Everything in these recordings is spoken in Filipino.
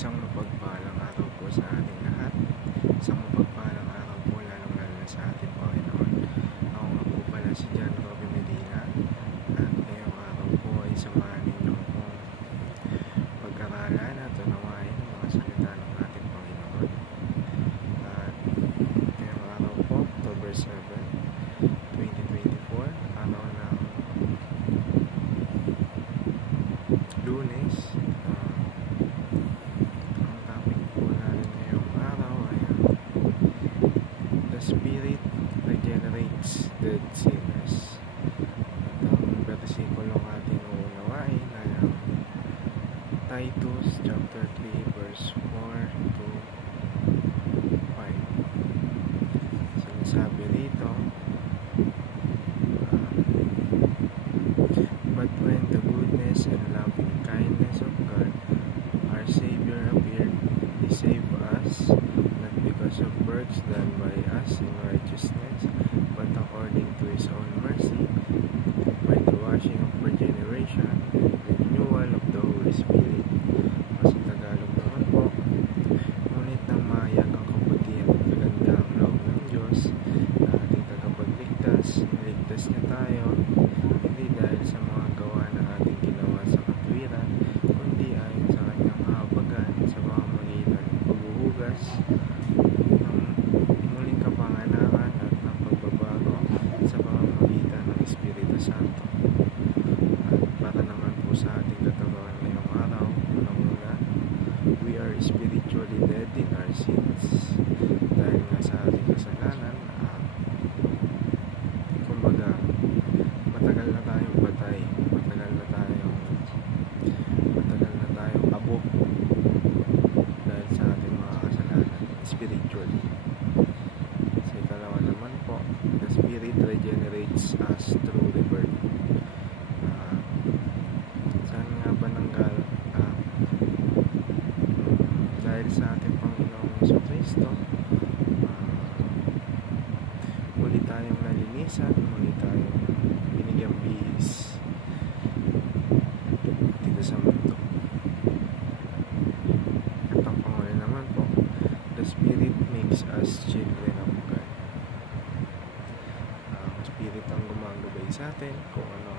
Isang mapagpalang araw po sa ating lahat. Isang mapagpalang araw po lalong-lalo na sa ating Panginoon. Ako nga po pala si John Robby Medina. At ngayong araw po ay samahan ninyo kong pag-aralan at unawain ang mga salita ng ating Panginoon. At ngayong araw po, October 7, 2024, araw ng Lunes. Spirit regenerates dead sinners. At ang versikulong ating uunawain ay ang Titus chapter 3 verse 4 to 5. Sinasabi rito, but when the goodness and loving kindness of God, our Savior, appeared, He saved us, not because of works done by us in righteousness, but according to His own mercy, by the washing of regeneration and renewal of the Holy Spirit. Sa Tagalog naman po, ngunit nang mahayag ang kabutihan at kagandahang loob ng Diyos na ating tagapagligtas, niligtas niya tayo, hindi dahil sa mga gawa ng ating ginawa sa katwiran, kundi ayon sa kanyang kahabagan sa pamamagitan ng paghuhugas ng muling kapanganakan at ng pagbabago sa pamamagitan ng Espiritu Santo. At para naman po sa ating katawan ngayong araw, unang-una, we are spiritually dead in our sins. Dahil nga sa ating kasalanan, kumbaga, matagal na tayong patay, matagal na tayong abog dahil sa ating mga kasalanan spiritually. Sa ikalawa naman po, the Spirit regenerates us through rebirth. Saan nga ba nanggal? Dahil sa ating Panginoong Jesucristo, muli tayong nalinisan, muli tayong binigyang bihis dito sa mundo. At ang panghuli naman po, the Spirit makes us children of God. Ang Spirit ang gumagabay sa atin kung ano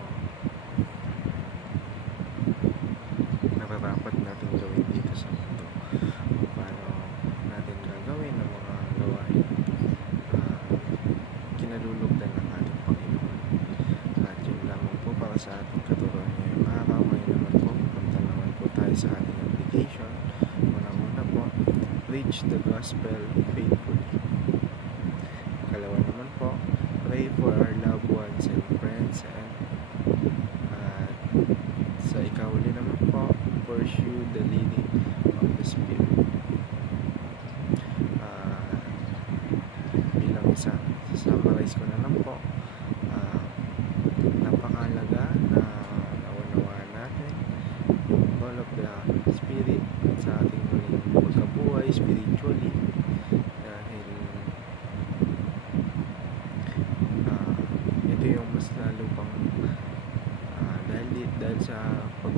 nararapat natin gawin dito sa mundo, kung paano natin gagawin ang mga gawain kinalulugdan ng ating Panginoon. At yun lamang po para sa ating katuruan ngayong araw. Ngayon naman po, punta naman po tayo sa ating application. Unang-una po, preach the gospel faithfully. Kalawa naman po, pray for our loved ones and friends, and sa ikahuli naman po, pursue the leading of the Spirit. Bilang isa, summarize ko na lang po, napakahalaga na naunawaan natin yung role of the Spirit sa ating muling pagkabuhay spiritually, dahil ito yung mas lalo pang dahil sa pag